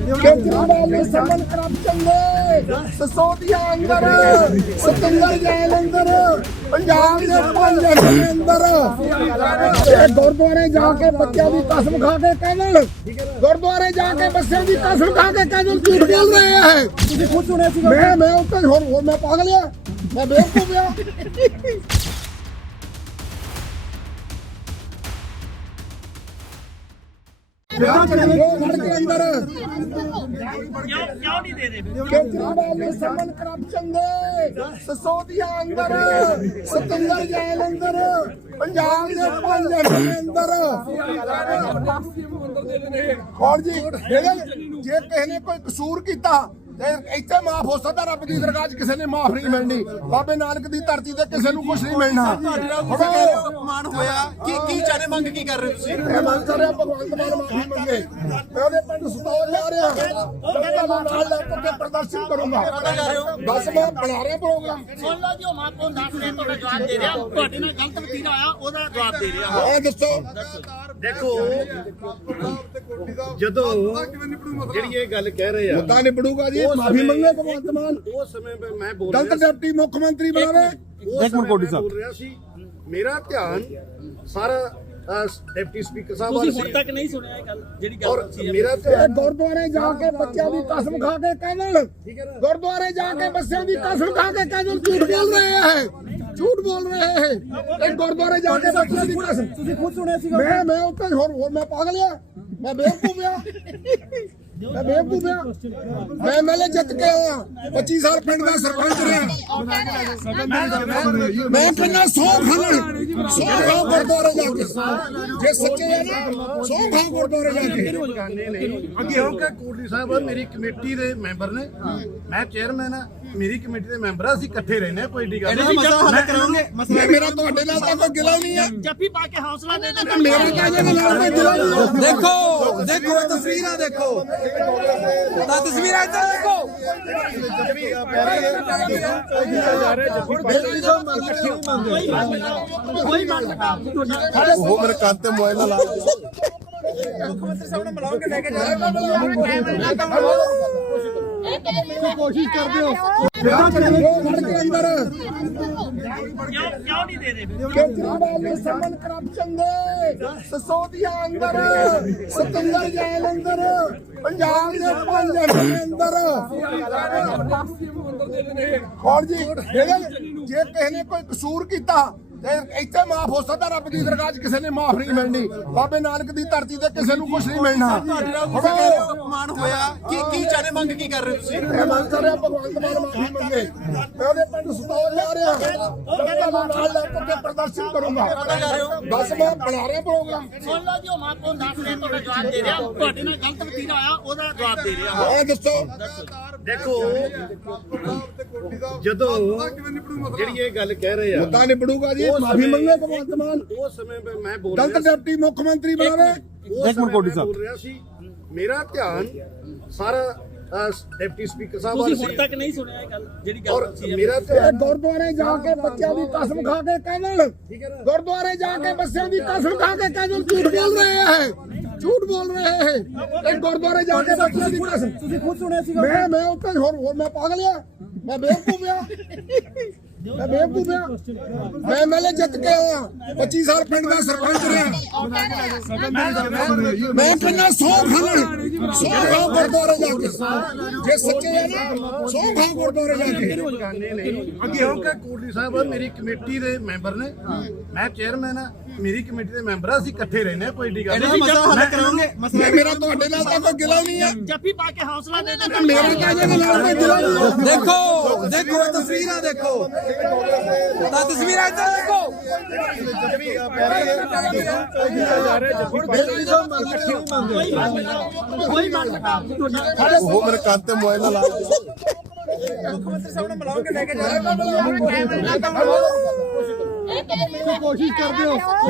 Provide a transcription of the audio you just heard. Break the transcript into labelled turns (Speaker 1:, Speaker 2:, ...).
Speaker 1: ਕੇਜਰੀਵਾਲ ਨੇ ਸਮਨ ਕਰਪਸ਼ਨ ਦੇ ਸਸੋਦੀਆ ਅੰਦਰ ਸਤਿੰਦਰ ਜੈਨ ਅੰਦਰ ਪੰਜਾਬ ਦੇ ਪੰਜ ਦੇ ਅੰਦਰ ਗੁਰਦੁਆਰੇ ਜਾ ਕੇ ਬੱਚਿਆਂ ਦੀ ਕਸਮ ਖਾ ਕੇ ਕਹਿੰਦੇ ਗੁਰਦੁਆਰੇ ਜਾ ਕੇ ਬੱਚਿਆਂ ਦੀ ਕਸਮ ਖਾ ਕੇ ਕਹਿੰਦੇ ਝੂਠ ਬੋਲ ਰਹੇ ਹੈ। ਤੁਸੀਂ ਖੁਦ ਸੁਣਿਆ ਸੀ ਮੈਂ ਉੱਤੇ ਹੋਰ ਮੈਂ ਪਾਗਲ ਆ ਮੈਂ ਬੇਵਕੂਫ ਆ। ਕੇਜਰੀਵਾਲ ਨੇ ਸਮਨ ਕਰਪਸ਼ਨ ਦੇ ਸਸੋਦੀਆ ਅੰਦਰ ਸਤਿੰਦਰ ਜੈਨ ਅੰਦਰ ਪੰਜਾਬ ਦੇ ਪੰਜ ਦੇ ਅੰਦਰ ਹੋਰ ਜੀ ਜੇ ਕਿਸੇ ਨੇ ਕੋਈ ਕਸੂਰ ਕੀਤਾ ਇੱਥੇ ਮਾਫ ਹੋ ਸਕਦਾ। ਰੱਬ ਦੀ ਦਰਗਾਹ 'ਚ ਕਿਸੇ ਨੇ ਮਾਫ ਨਹੀਂ ਮਿਲਣੀ। ਬਾਬੇ ਨਾਨਕ ਦੀ ਧਰਤੀ ਤੇ ਕਿਸੇ ਨੂੰ ਕੁਝ ਨਹੀਂ ਮਿਲਣਾ।
Speaker 2: ਮਾਨ ਹੋਇਆ ਕੀ ਚਾਹੇ ਮੰਗ ਕੀ ਕਰ ਰਹੇ ਤੁਸੀਂ?
Speaker 1: ਮੈਂ ਮੰਗ ਕਰ ਰਿਹਾ ਭਗਵੰਤ ਮਾਨ ਮਾਫੀ ਮੰਗੇ। ਮੈਂ ਉਹਦੇ ਪਿੰਡ ਸਤੌਲ ਜਾ ਰਿਹਾ ਨਾਲ ਲੈ ਕੇ ਪ੍ਰਦਰਸ਼ਨ ਕਰੂੰਗਾ। ਬਸ ਮੈਂ ਬਣਾ ਰਿਹਾ ਪ੍ਰੋਗਰਾਮ।
Speaker 3: ਸੁਣ ਲਓ ਜੀ, ਉਹ ਮਾਂ ਤੋਂ ਦੱਸ ਰਿਹਾ, ਤੁਹਾਡਾ ਜਵਾਬ ਦੇ ਰਿਹਾ। ਤੁਹਾਡੇ ਨਾਲ ਗਲਤ ਵਤੀਰਾ ਆਇਆ, ਉਹਦਾ ਜਵਾਬ ਦੇ ਰਿਹਾ।
Speaker 1: ਇਹ ਦੱਸੋ
Speaker 2: ਦੇਖੋ ਜਦੋਂ ਜਿਹੜੀ ਇਹ ਗੱਲ ਕਹਿ ਰਹੇ ਆ
Speaker 1: ਮੁੱਦਾ ਨਿਬੜੂਗਾ ਜੀ। ਮਾਫੀ ਮੰਗੇ ਭਗਵੰਤ ਮਾਨ।
Speaker 2: ਉਸ ਸਮੇਂ ਮੈਂ ਬੋਲ
Speaker 1: ਦਲਤ ਡਿਪਟੀ ਮੁੱਖ ਮੰਤਰੀ ਬਣਾਵੇ।
Speaker 2: ਇੱਕ ਮਿੰਟ ਕੋਡੀ ਸਾਹਿਬ ਬੋਲ ਰਿਹਾ ਸੀ। ਮੇਰਾ ਧਿਆਨ ਸਾਰਾ ਡਿਪਟੀ ਸਪੀਕਰ ਸਾਹਿਬ
Speaker 3: ਤੁਸੀਂ ਹੁਣ ਤੱਕ ਨਹੀਂ ਸੁਣਿਆ ਇਹ ਗੱਲ ਜਿਹੜੀ ਗੱਲ
Speaker 2: ਔਰ ਮੇਰਾ ਧਿਆਨ
Speaker 1: ਗੁਰਦੁਆਰੇ ਜਾ ਕੇ ਬੱਚਿਆਂ ਦੀ ਕਸਮ ਖਾ ਕੇ ਕਹਿੰਦੇ ਗੁਰਦੁਆਰੇ ਜਾ ਕੇ ਬੱਚਿਆਂ ਦੀ ਕਸਮ ਖਾ ਕੇ ਕਹਿੰਦੇ ਝੂਠ ਬੋਲ ਰਹੇ ਹੈ। ਝੂਠ ਬੋਲ ਰਹੇ ਹੈ। ਇਹ ਗੁਰਦੁਆਰੇ ਜਾ ਕੇ ਬੱਚਿਆਂ ਦੀ ਕਸਮ ਤੁਸੀਂ ਖੁਦ ਸੁਣਿਆ ਸੀ ਮੈਂ ਉੱਤੇ ਹੋਰ ਮੈਂ ਪਾਗਲ ਆ ਮੈਂ ਬੇਵਕੂਫ ਆ ਮੈਂ ਬੇਵਕੂਫ ਆ। ਮੈਂ ਐਮਐਲਏ ਜਿੱਤ ਕੇ ਆਇਆ 25 ਸਾਲ ਪਿੰਡ ਦਾ ਸਰਪੰਚ ਰਿਹਾ। ਮੈਂ ਕਹਿੰਦਾ 100 ਖਾਂ ਗੁਰਦੁਆਰੇ ਜਾ ਕੇ ਜੇ ਸੱਚੇ ਆ ਨਾ 100 ਖਾਂ ਗੁਰਦੁਆਰੇ ਜਾ ਕੇ।
Speaker 2: ਅੱਗੇ ਹੋ ਕੇ ਕੋਟਲੀ ਸਾਹਿਬ ਮੇਰੀ ਕਮੇਟੀ ਦੇ ਮੈਂਬਰ ਨੇ, ਮੈਂ ਚੇਅਰਮੈਨ ਆ, ਮੇਰੀ ਕਮੇਟੀ ਦੇ ਮੈਂਬਰ ਆ, ਅਸੀਂ ਇਕੱਠੇ ਰਹਿੰਦੇ ਆ। ਕੋਈ ਏਡੀ ਗੱਲ ਨਹੀਂ।
Speaker 1: ਮੇਰਾ ਤੁਹਾਡੇ ਨਾਲ ਤਾਂ ਕੋਈ ਗਿਲਾ ਨਹੀਂ ਹੈ।
Speaker 3: ਜੱਫੀ ਪਾ ਕੇ ਹੌਸਲਾ ਦੇ ਦੇ।
Speaker 1: ਮੇਰੇ ਤਾਂ ਇਹਦੇ ਨਾਲ ਕੋਈ ਗਿਲਾ ਨਹੀਂ ਹੈ।
Speaker 4: ਦੇਖੋ ਇਹ ਤਸਵੀਰਾਂ ਦੇਖੋ ਤਾਂ ਤਸਵੀਰਾਂ ਇੱਧਰ ਦੇਖੋ।
Speaker 3: ਕੋਈ ਮੰਗ
Speaker 1: ਉਹ ਮੇਰੇ ਕੰਨ ਤੇ ਮੋਬਾਈਲ ਨਾਲ ਲਾ
Speaker 4: ਮੁੱਖ ਸਾਹਿਬ ਨੂੰ ਬੁਲਾਓ ਕੇ ਲੈ ਕੇ ਜਾਓ।
Speaker 1: ਕੋਸ਼ਿਸ਼ ਕਰਦੇ ਹੋ ਅੰਦਰ
Speaker 3: ਕਿਉਂ ਨਹੀਂ ਦੇ ਰਹੇ?
Speaker 1: ਕੇਜਰੀਵਾਲ ਨੇ ਸਮਨ ਕਰਪਸ਼ਨ ਦੇ ਸਸੋਦੀਆ ਅੰਦਰ ਸਤਿੰਦਰ ਜੈਨ ਅੰਦਰ ਪੰਜਾਬ ਦੇ ਪੰਜ ਦੇ ਅੰਦਰ ਹੋਰ ਜੀ ਜੇ ਕਿਸੇ ਨੇ ਕੋਈ ਕਸੂਰ ਕੀਤਾ ਇੱਥੇ ਮਾਫ ਹੋ ਸਕਦਾ। ਰੱਬ ਦੀ ਦਰਗਾਹ 'ਚ ਕਿਸੇ ਨੇ ਮਾਫ ਨਹੀਂ ਮਿਲਣੀ। ਬਾਬੇ ਨਾਨਕ ਦੀ ਧਰਤੀ ਤੇ ਕਿਸੇ ਨੂੰ ਕੁਝ ਨਹੀਂ ਮਿਲਣਾ।
Speaker 2: ਮਾਨ ਹੋਇਆ ਕੀ ਚਾਹੇ ਮੰਗ ਕੀ ਕਰ ਰਹੇ ਤੁਸੀਂ?
Speaker 1: ਮੈਂ ਮੰਗ ਕਰ ਰਿਹਾ ਭਗਵੰਤ ਮਾਨ ਮਾਫੀ ਮੰਗੇ। ਮੈਂ ਉਹਦੇ ਪਿੰਡ ਸਤੌਲ ਜਾ ਰਿਹਾ ਨਾਲ ਲੈ ਕੇ ਪ੍ਰਦਰਸ਼ਨ ਕਰੂੰਗਾ। ਬਸ ਮੈਂ ਬਣਾ ਰਿਹਾ ਪ੍ਰੋਗਰਾਮ।
Speaker 3: ਸੁਣ ਲਓ ਜੀ, ਉਹ ਮਾਂ ਤੋਂ ਦੱਸ ਰਿਹਾ, ਤੁਹਾਡਾ ਜਵਾਬ ਦੇ ਰਿਹਾ। ਤੁਹਾਡੇ ਨਾਲ ਗਲਤ ਵਤੀਰਾ ਆਇਆ, ਉਹਦਾ ਜਵਾਬ ਦੇ ਰਿਹਾ।
Speaker 1: ਇਹ ਦੱਸੋ
Speaker 2: ਦੇਖੋ ਜਦੋਂ ਜਿਹੜੀ ਇਹ ਗੱਲ ਕਹਿ ਰਹੇ ਆ
Speaker 1: ਮੁੱਦਾ ਨਿਬੜੂਗਾ ਜੀ। ਮਾਫੀ ਮੰਗੇ ਭਗਵੰਤ ਮਾਨ।
Speaker 2: ਉਸ ਸਮੇਂ ਮੈਂ ਬੋਲ
Speaker 1: ਦਲਤ ਡਿਪਟੀ ਮੁੱਖ ਮੰਤਰੀ ਬਣਾਵੇ।
Speaker 2: ਇੱਕ ਮਿੰਟ ਕੋਡੀ ਸਾਹਿਬ ਬੋਲ ਰਿਹਾ ਸੀ। ਮੇਰਾ ਧਿਆਨ ਸਾਰਾ ਡਿਪਟੀ ਸਪੀਕਰ ਸਾਹਿਬ
Speaker 3: ਤੁਸੀਂ ਹੁਣ ਤੱਕ ਨਹੀਂ ਸੁਣਿਆ ਇਹ ਗੱਲ ਜਿਹੜੀ ਗੱਲ
Speaker 2: ਔਰ ਮੇਰਾ ਧਿਆਨ
Speaker 1: ਗੁਰਦੁਆਰੇ ਜਾ ਕੇ ਬੱਚਿਆਂ ਦੀ ਕਸਮ ਖਾ ਕੇ ਕਹਿੰਦੇ ਗੁਰਦੁਆਰੇ ਜਾ ਕੇ ਬੱਚਿਆਂ ਦੀ ਕਸਮ ਖਾ ਕੇ ਕਹਿੰਦੇ ਝੂਠ ਬੋਲ ਰਹੇ ਹੈ। ਝੂਠ ਬੋਲ ਰਹੇ ਹੈ। ਇਹ ਗੁਰਦੁਆਰੇ ਜਾ ਕੇ ਬੱਚਿਆਂ ਦੀ ਕਸਮ ਤੁਸੀਂ ਖੁਦ ਸੁਣਿਆ ਸੀ ਮੈਂ ਉੱਤੇ ਹੋਰ ਮੈਂ ਪਾਗਲ ਆ ਮੈਂ ਬੇਵਕੂਫ ਆ ਮੈਂ ਬੇਵਕੂਫ ਆ। ਮੈਂ ਐਮਐਲਏ ਜਿੱਤ ਕੇ ਆਇਆ 25 ਸਾਲ ਪਿੰਡ ਦਾ ਸਰਪੰਚ ਰਿਹਾ। ਮੈਂ ਕਹਿੰਦਾ 100 ਖਾਂ ਗੁਰਦੁਆਰੇ ਜਾ ਕੇ ਜੇ ਸੱਚੇ ਆ ਨਾ 100 ਖਾਂ ਗੁਰਦੁਆਰੇ ਜਾ ਕੇ।
Speaker 2: ਅੱਗੇ ਹੋ ਕੇ ਕੋਟਲੀ ਸਾਹਿਬ ਮੇਰੀ ਕਮੇਟੀ ਦੇ ਮੈਂਬਰ ਨੇ, ਮੈਂ ਚੇਅਰਮੈਨ ਆ, ਮੇਰੀ ਕਮੇਟੀ ਦੇ ਮੈਂਬਰ ਆ, ਅਸੀਂ ਇਕੱਠੇ ਰਹਿੰਦੇ ਆ। ਕੋਈ ਏਡੀ ਗੱਲ ਨਹੀਂ।
Speaker 1: ਮੇਰਾ ਤੁਹਾਡੇ ਨਾਲ ਤਾਂ ਕੋਈ ਗਿਲਾ ਨਹੀਂ ਹੈ।
Speaker 3: ਜੱਫੀ ਪਾ ਕੇ ਹੌਸਲਾ ਦੇ ਦੇ।
Speaker 1: ਮੇਰੇ ਤਾਂ ਇਹਦੇ ਨਾਲ ਕੋਈ ਗਿਲਾ ਨਹੀਂ ਹੈ।
Speaker 4: ਦੇਖੋ ਇਹ ਤਸਵੀਰਾਂ ਦੇਖੋ ਤਾਂ ਤਸਵੀਰਾਂ ਇੱਧਰ ਦੇਖੋ।
Speaker 3: ਕੋਈ ਮੰਗ
Speaker 1: ਉਹ ਮੇਰੇ ਕੰਨ ਤੇ ਮੋਬਾਈਲ ਨਾਲ ਲਾ
Speaker 4: ਮੁੱਖ ਸਾਹਿਬ ਨੂੰ ਬੁਲਾਓ ਕੇ ਲੈ ਕੇ ਜਾਓ।
Speaker 1: ਕੋਸ਼ਿਸ਼ ਕਰਦੇ ਹੋ